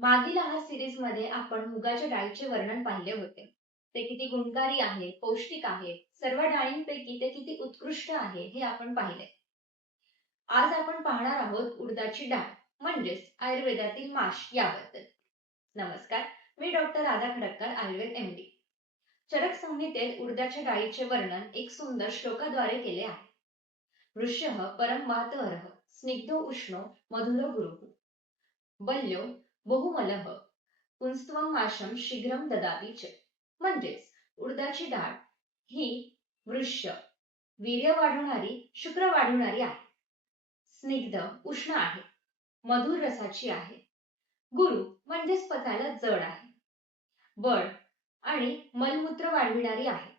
मागील आहार सिरीज मध्ये आपण मुगाच्या डाळीचे वर्णन पाहिले होते. ते किती गुणकारी आहे, पौष्टिक आहे, सर्व डाळींपैकी ते किती उत्कृष्ट आहे हे आपण पाहिले. आज आपण पाहणार आहोत उडदाची डाळ म्हणजेच आयुर्वेदातील माश याबद्दल. नमस्कार, मी डॉक्टर राधा खडक्कर, आयुर्वेद MD. चरक संहितेत उडदाच्या डाळीचे वर्णन एक सुंदर श्लोकाद्वारे केले आहे. वृष्यः परम वातहरः स्निग्धो उष्णो मधुरो गुरुः बल्यो बहुमलः पुंस्त्वं माशं शीघ्रं ददाति च. म्हणजेच उडदाची डाळ ही वृष्य, वीर्य वाढवणारी, शुक्र वाढवणारी आहे. स्निग्ध, उष्ण आहे, मधुर रसाची आहे. गुरु म्हणजेच पचायला जड आहे. बळ आणि मलमूत्र वाढविणारी आहे.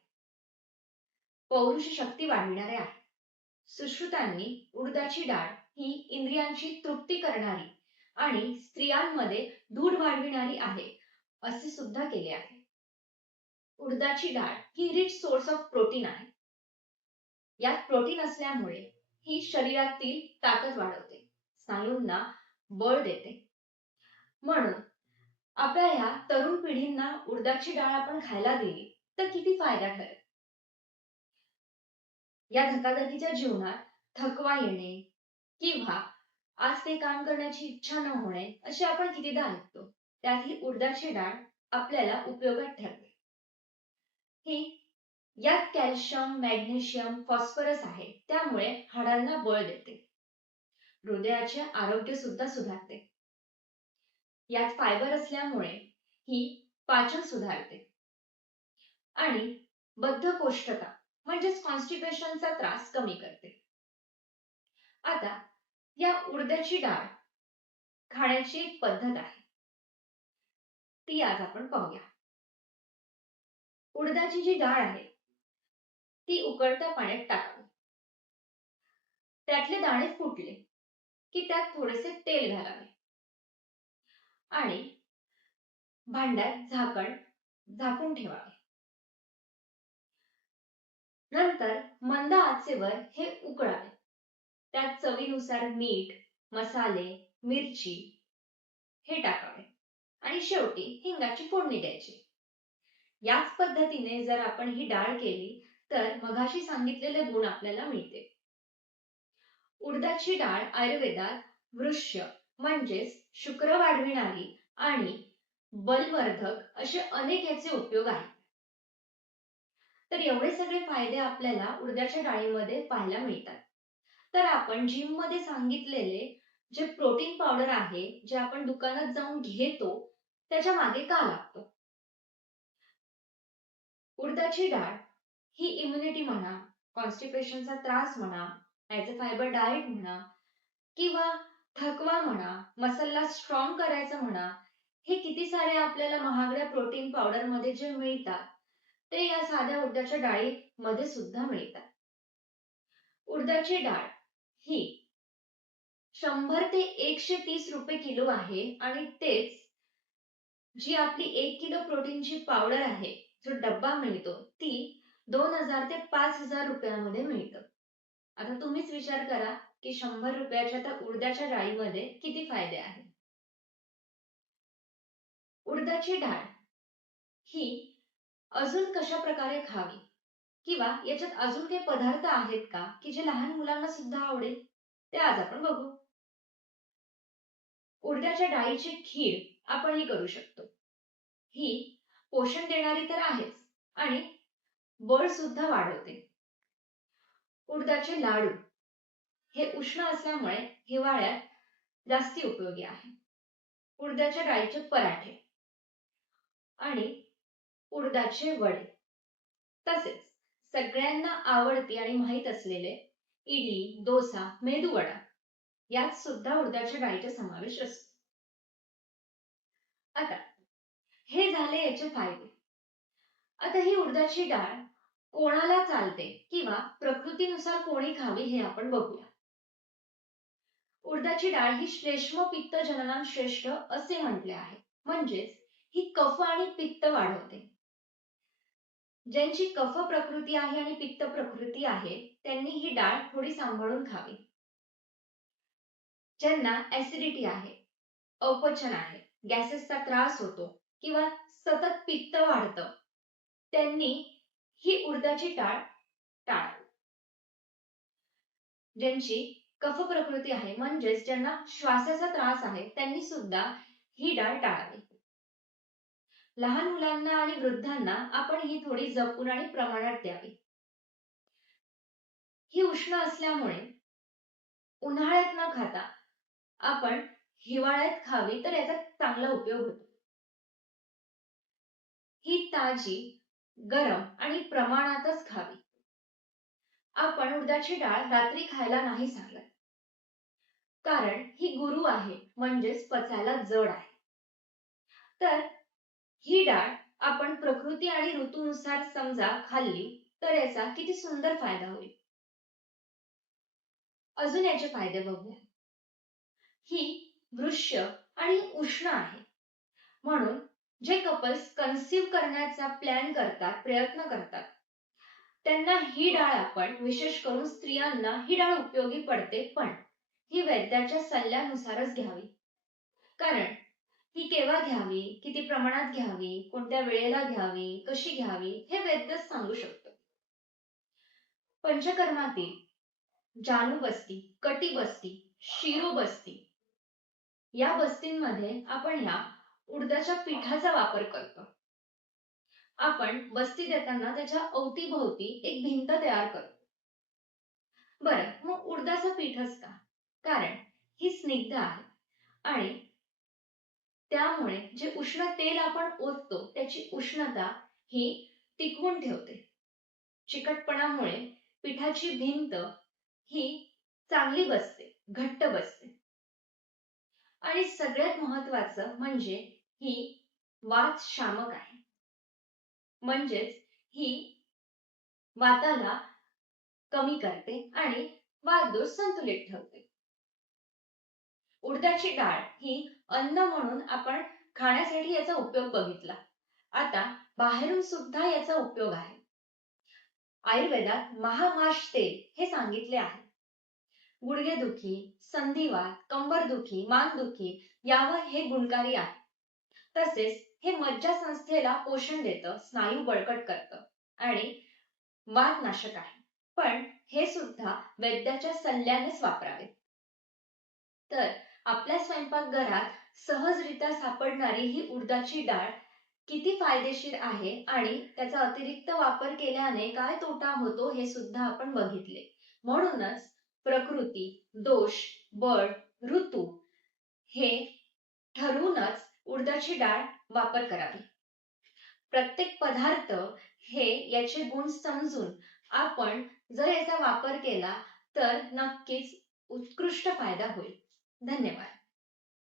पौरुष शक्ती वाढविणारे आहे. सुश्रुतांनी उडदाची डाळ ही इंद्रियांची तृप्ती करणारी आणि स्त्रियांमध्ये दूध वाढविणारी आहे असे सुद्धा केले आहे. उडदाची डाळ ही रिच सोर्स ऑफ प्रोटीन आहे. यात प्रोटीन असल्यामुळे ही शरीरातील ताकद वाढवते, स्नायूंना बळ देते. म्हणून आपल्या ह्या तरुण पिढींना उडदाची डाळ आपण खायला दिली तर किती फायदा ठरेल. या धकाधकीच्या जीवनात थकवा येणे किंवा आज ते काम करण्याची इच्छा न होणे असे आपण कितीदा ऐकतो. त्यात ही उडदाची डाळ आपल्याला उपयोगात ठरते. ही यात कॅल्शियम, मॅग्नेशियम, फॉस्फरस आहे, त्यामुळे हाडांना बळ देते. हृदयाचे आरोग्य सुद्धा सुधारते. यात फायबर असल्यामुळे ही पाचन सुधारते आणि बद्धकोष्ठता म्हणजेच कॉन्स्टिपेशनचा त्रास कमी करते. आता या उडदाची डाळ खाण्याची एक पद्धत आहे, ती आज आपण पाहूया. उडदाची जी डाळ आहे ती उकळत्या पाण्यात टाकावी. त्यातले दाणे फुटले की त्यात थोडेसे तेल घालावे आणि भांड्यात झाकून ठेवावे. नंतर मंद आचेवर हे उकळावे. त्यात चवीनुसार मीठ, मसाले, मिरची हे टाकावे आणि शेवटी हिंगाची फोडणी द्यायची. याच पद्धतीने जर आपण ही डाळ केली तर मगाशी सांगितलेले गुण आपल्याला मिळते. उडदाची डाळ आयुर्वेदात वृष्य म्हणजेच शुक्र वाढविणारी आणि बलवर्धक असे अनेक याचे उपयोग आहेत. तर एवढे सगळे फायदे आपल्याला उडदाच्या डाळीमध्ये पाहायला मिळतात. तर आपण जिम मध्ये सांगितलेले जे प्रोटीन पावडर आहे, जे आपण दुकानात जाऊन घेतो, त्याच्या मागे का लागतो? उडदाची डाळ ही इम्युनिटी म्हणा, कॉन्स्टिपेशनचा त्रास म्हणा, ॲज अ फायबर डाएट म्हणा किंवा थकवा म्हणा, मसलला स्ट्रॉंग करायचं म्हणा, हे किती सारे आपल्याला महागड्या प्रोटीन पावडर मध्ये जे मिळतात ते या साध्या उडदाच्या डाळीमध्ये सुद्धा मिळतात. उडदाची डाळ ही 100 ते 130 रुपये किलो आहे आणि तेच जी आपली 1 किलो प्रोटीनची पावडर आहे, जो डब्बा मिळतो, ती 2000 ते 5000 रुपयामध्ये मिळतं. आता तुम्हीच विचार करा की 100 रुपयाच्या त्या उडदाच्या डाळीमध्ये किती फायदे आहेत. उडदाची डाळ ही अजून कशा प्रकारे खावी किंवा याच्यात अजून काही पदार्थ आहेत का की जे लहान मुलांना सुद्धा आवडेल, ते आज आपण बघू. उडदाच्या डाळीची खीर आपण ही करू शकतो. ही पोषण देणारी तर आहेच आणि बळ सुद्धा वाढवते. उडदाचे लाडू हे उष्ण असल्यामुळे हिवाळ्यात जास्ती उपयोगी आहे. उडदाच्या डाळीचे पराठे आणि उडदाचे वडे, तसेच सगळ्यांना आवडते आणि माहित असलेले इडली, डोसा, मेदूवडा यात सुद्धा उडदाच्या डाळीचा समावेश असतो. आता हे झाले याचे फायदे. आता ही उडदाची डाळ कोणाला चालते किंवा प्रकृतीनुसार कोणी खावी हे आपण बघूया. उडदाची डाळ ही श्लेष्म पित्त जननां श्रेष्ठ असे म्हटले आहे. म्हणजेच ही कफ आणि पित्त वाढवते. ज्यांची कफ प्रकृती आहे आणि पित्त प्रकृती आहे त्यांनी ही डाळ थोडी सांभाळून खावी. ज्यांना ऍसिडिटी आहे अपचन आहे, गॅसेसचा त्रास होतो किंवा सतत पित्त वाढतं, त्यांनी ही उडदाची डाळ टाळावी. ज्यांची कफ प्रकृती आहे म्हणजेच ज्यांना श्वासाचा त्रास आहे त्यांनी सुद्धा ही डाळ टाळावी. लहान मुलांना आणि वृद्धांना आपण ही थोडी जपून आणि प्रमाणात द्यावी. ही उष्ण असल्यामुळे उन्हाळ्यात न खाता आपण हिवाळ्यात खावी तर याचा चांगला उपयोग होतो. ही ताजी, गरम आणि प्रमाणातच खावी. आपण उडदाची डाळ रात्री खायला नाही सांगत, कारण ही गुरु आहे म्हणजेच पचायला जड आहे. तर ही डाळ आपण प्रकृती आणि ऋतूनुसार समजा खाल्ली तर याचा किती सुंदर फायदा होईल. अजून याचे फायदे बघूया. ही वृक्ष आणि उष्ण आहे, म्हणून जे कपल्स कन्सीव्ह करण्याचा प्लॅन करतात, प्रयत्न करतात, त्यांना ही डाळ आपण विशेष करून स्त्रियांना ही डाळ उपयोगी पडते, पण ही वैद्याच्या सल्ल्यानुसारच घ्यावी. कारण ही केव्हा घ्यावी, किती प्रमाणात घ्यावी, कोणत्या वेळेला घ्यावी, कशी घ्यावी हे वैद्यच सांगू शकतो. पंचकर्मातील जानुबस्ती, कटिबस्ती, शिरोबस्ती या बस्तींमध्ये आपण ह्या उडदाच्या पिठाचा वापर करतो. आपण बस्ती देताना त्याच्या अवतीभोवती एक भिंत तयार करतो. बरं, मग उडदाचं पीठच का? कारण ही स्निग्ध आहे आणि त्यामुळे जे उष्ण तेल आपण ओततो त्याची उष्णता ही टिकवून ठेवते. चिकटपणामुळे पिठाची भिंत ही चांगली बसते, घट्ट बसते. आणि सगळ्यात महत्वाचं म्हणजे ही वात शामक आहे, म्हणजेच ही वाताला कमी करते आणि वातदोष संतुलित ठेवते. उडदाची डाळ ही अन्न म्हणून आपण खाण्यासाठी याचा उपयोग बघितला. आता बाहेरून सुद्धा याचा उपयोग आहे. आयुर्वेदात महामाश तेल हे सांगितले आहे. गुडघेदुखी, संधिवात, कंबरदुखी, मानदुखी यावर हे गुणकारी आहे. तसेच हे मज्जासंस्थेला पोषण देतं, स्नायू बळकट करतं आणि वातनाशक आहे. पण हे सुद्धा वैद्याच्या सल्ल्यानेच वापरावे. तर आपल्या स्वयंपाकघरात सहजरित्या सापडणारी ही उडदाची डाळ किती फायदेशीर आहे आणि त्याचा अतिरिक्त वापर केल्याने काय तोटा होतो हे सुद्धा आपण बघितले. म्हणूनच प्रकृती, दोष, बळ, ऋतू हे ठरवूनच उडदाची डाळ वापर करावी. प्रत्येक पदार्थ हे याचे गुण समजून आपण जर याचा वापर केला तर नक्कीच उत्कृष्ट फायदा होईल. धन्यवाद.